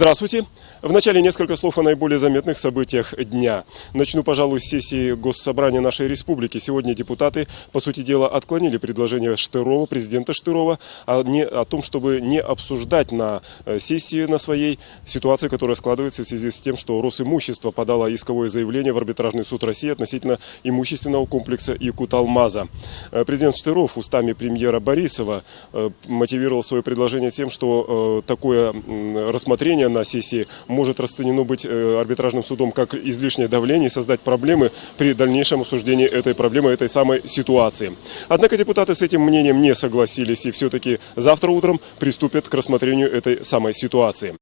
Здравствуйте. Вначале несколько слов о наиболее заметных событиях дня. Начну, пожалуй, с сессии Госсобрания нашей республики. Сегодня депутаты, по сути дела, отклонили предложение Штырова, президента Штырова, о том, чтобы не обсуждать на сессии на своей ситуацию, которая складывается в связи с тем, что Росимущество подало исковое заявление в Арбитражный суд России относительно имущественного комплекса Якуталмаза. Президент Штыров устами премьера Борисова мотивировал свое предложение тем, что такое рассмотрение на сессии может расценено быть арбитражным судом как излишнее давление и создать проблемы при дальнейшем обсуждении этой проблемы, этой самой ситуации. Однако депутаты с этим мнением не согласились и все-таки завтра утром приступят к рассмотрению этой самой ситуации.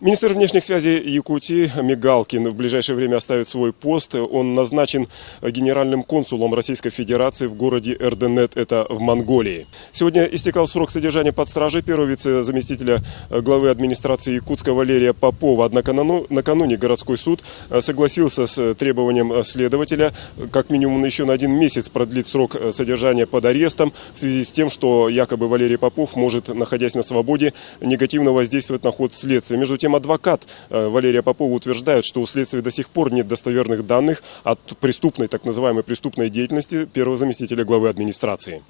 Министр внешних связей Якутии Мигалкин в ближайшее время оставит свой пост. Он назначен генеральным консулом Российской Федерации в городе Эрденет, это в Монголии. Сегодня истекал срок содержания под стражей первого вице-заместителя главы администрации Якутска Валерия Попова. Однако накануне городской суд согласился с требованием следователя как минимум еще на 1 месяц продлить срок содержания под арестом в связи с тем, что якобы Валерий Попов может, находясь на свободе, негативно воздействовать на ход следствия. Между тем, адвокат Валерия Попова утверждает, что у следствия до сих пор нет достоверных данных от преступной, так называемой преступной деятельности первого заместителя главы администрации.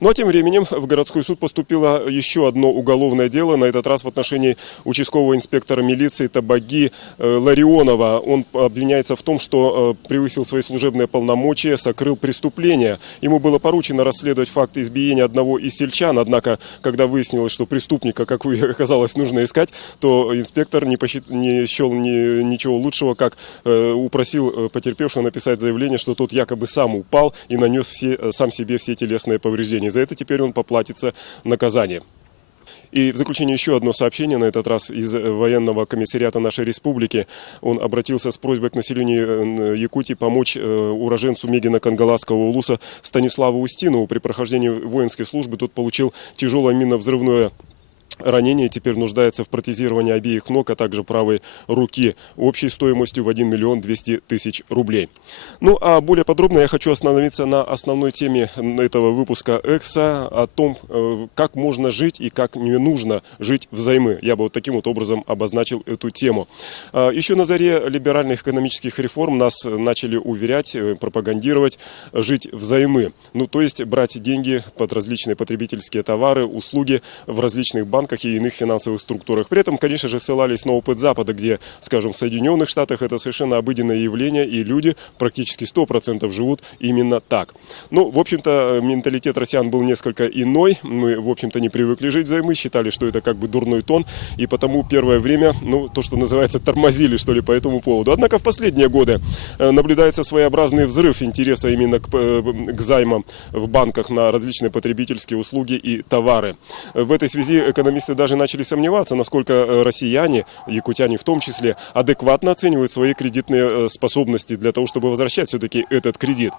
Ну а тем временем в городской суд поступило еще одно уголовное дело, на этот раз в отношении участкового инспектора милиции Табаги Ларионова. Он обвиняется в том, что превысил свои служебные полномочия, сокрыл преступление. Ему было поручено расследовать факт избиения одного из сельчан, однако, когда выяснилось, что преступника, как оказалось, нужно искать, то инспектор не счел ничего лучшего, как упросил потерпевшего написать заявление, что тот якобы сам упал и нанес сам себе все телесные повреждения. За это теперь он поплатится наказанием. И в заключение еще одно сообщение, на этот раз из военного комиссариата нашей республики. Он обратился с просьбой к населению Якутии помочь уроженцу Мегино-Кангаласского улуса Станиславу Устинову. При прохождении воинской службы тот получил тяжелое минно-взрывное ранение, теперь нуждается в протезировании обеих ног, а также правой руки общей стоимостью в 1 200 000 рублей. Ну а более подробно я хочу остановиться на основной теме этого выпуска «Экса», о том, как можно жить и как не нужно жить взаймы. Я бы вот таким вот образом обозначил эту тему. Еще на заре либеральных экономических реформ нас начали уверять, пропагандировать жить взаймы. Ну то есть брать деньги под различные потребительские товары, услуги в различных банках и иных финансовых структурах. При этом, конечно же, ссылались на опыт Запада, где, скажем, в Соединенных Штатах это совершенно обыденное явление, и люди практически 100% живут именно так. Ну, в общем-то, менталитет россиян был несколько иной. Мы, в общем-то, не привыкли жить взаймы, считали, что это как бы дурной тон, и потому первое время, ну, то, что называется, тормозили, что ли, по этому поводу. Однако в последние годы наблюдается своеобразный взрыв интереса именно к займам в банках на различные потребительские услуги и товары. В этой связи экономисты даже начали сомневаться, насколько россияне, якутяне в том числе, адекватно оценивают свои кредитные способности для того, чтобы возвращать все-таки этот кредит.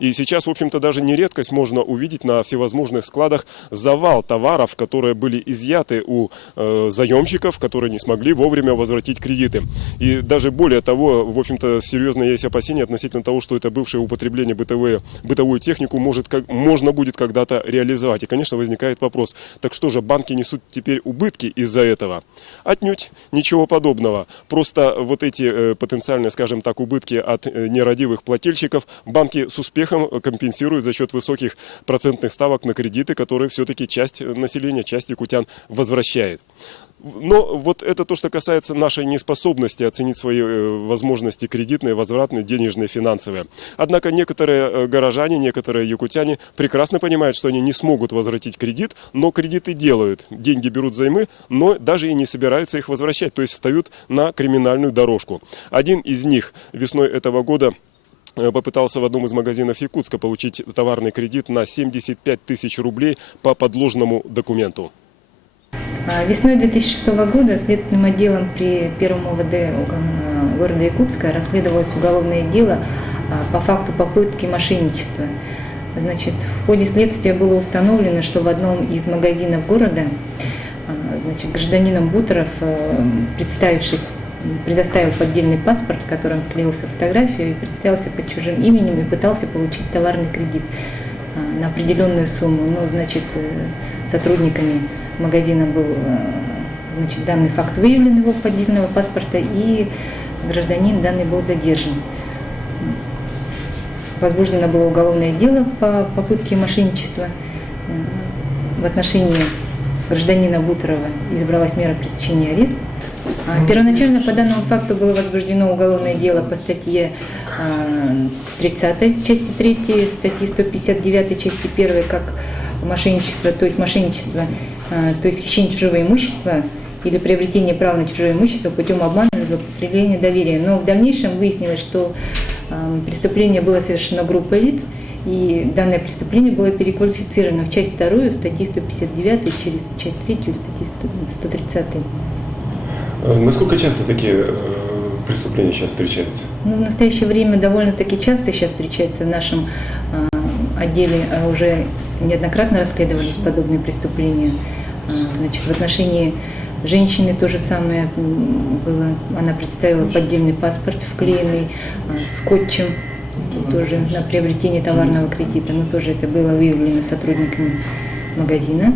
И сейчас, в общем-то, даже не редкость можно увидеть на всевозможных складах завал товаров, которые были изъяты у заемщиков, которые не смогли вовремя возвратить кредиты. И даже более того, в общем-то, серьезно есть опасения относительно того, что это бывшее употребление бытовую технику можно будет когда-то реализовать. И, конечно, возникает вопрос, так что же, банки несут теперь убытки из-за этого? Отнюдь ничего подобного. Просто вот эти потенциальные, скажем так, убытки от нерадивых плательщиков банки с успехом компенсируют за счет высоких процентных ставок на кредиты, которые все-таки часть населения, часть якутян возвращает. Но вот это то, что касается нашей неспособности оценить свои возможности кредитные, возвратные, денежные, финансовые. Однако некоторые горожане, некоторые якутяне прекрасно понимают, что они не смогут возвратить кредит, но кредиты делают. Деньги берут взаймы, но даже и не собираются их возвращать, то есть встают на криминальную дорожку. Один из них весной этого года попытался в одном из магазинов Якутска получить товарный кредит на 75 000 рублей по подложному документу. Весной 2006 года следственным отделом при Первом ОВД города Якутска расследовалось уголовное дело по факту попытки мошенничества. Значит, в ходе следствия было установлено, что в одном из магазинов города гражданином Бутеров, представившись, предоставил поддельный паспорт, в котором вклеился фотографию, и представился под чужим именем и пытался получить товарный кредит на определенную сумму. Но, значит, сотрудниками магазина был Значит, данный факт выявлен, его поддельного паспорта, и гражданин данный был задержан. Возбуждено было уголовное дело по попытке мошенничества. В отношении гражданина Бутерова избралась мера пресечения арест. Первоначально по данному факту было возбуждено уголовное дело по статье 30 части 3, статьи 159 части 1, как мошенничество, то есть хищение чужого имущества или приобретение права на чужое имущество путем обмана или злоупотребления доверия. Но в дальнейшем выяснилось, что преступление было совершено группой лиц, и данное преступление было переквалифицировано в часть 2 статьи 159 через часть 3 статьи 130. Насколько часто такие преступления сейчас встречаются? В настоящее время довольно-таки часто сейчас встречается в нашем отделе, уже неоднократно расследовались подобные преступления. Значит, в отношении женщины то же самое было. Она представила поддельный паспорт, вклеенный скотчем, тоже на приобретение товарного кредита. Но тоже это было выявлено сотрудниками магазина.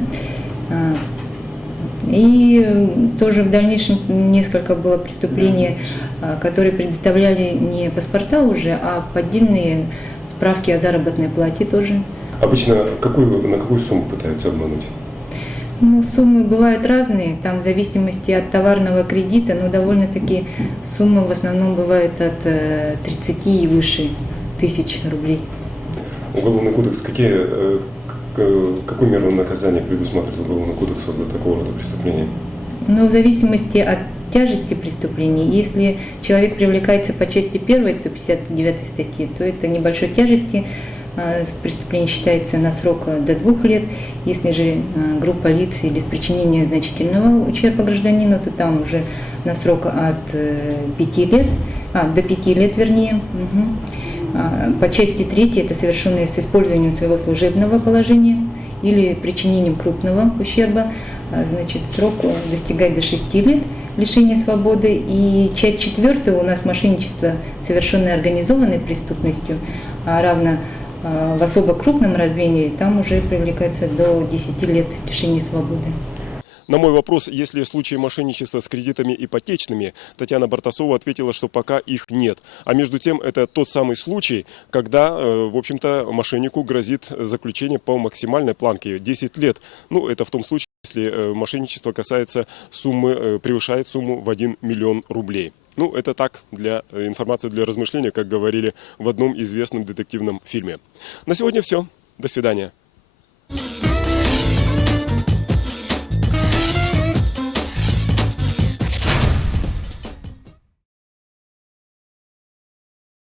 И тоже в дальнейшем несколько было преступлений, которые предоставляли не паспорта уже, а поддельные справки о заработной плате тоже. Обычно на какую сумму пытаются обмануть? Суммы бывают разные, там в зависимости от товарного кредита, но довольно-таки суммы в основном бывают от 30 и выше тысяч рублей. Уголовный кодекс какую меру наказания предусматривает Уголовный кодекс за такого рода преступления? В зависимости от тяжести преступлений. Если человек привлекается по части 1 159 статьи, то это небольшой тяжести. Преступление считается на срок до 2 лет. Если же группа лиц или с причинением значительного ущерба гражданину, то там уже на срок от 5 лет, до 5 лет вернее. По части 3 это совершенное с использованием своего служебного положения или причинением крупного ущерба. Значит, срок достигает до 6 лет лишения свободы. И часть 4 у нас мошенничество, совершенное организованной преступностью, равно в особо крупном размере, там уже привлекается до 10 лет лишения свободы. На мой вопрос, есть ли случаи мошенничества с кредитами ипотечными, Татьяна Бартасова ответила, что пока их нет. А между тем, это тот самый случай, когда, в общем-то, мошеннику грозит заключение по максимальной планке 10 лет. Это в том случае, если мошенничество касается суммы, превышает сумму в 1 миллион рублей. Это так, для информации, для размышления, как говорили в одном известном детективном фильме. На сегодня все. До свидания.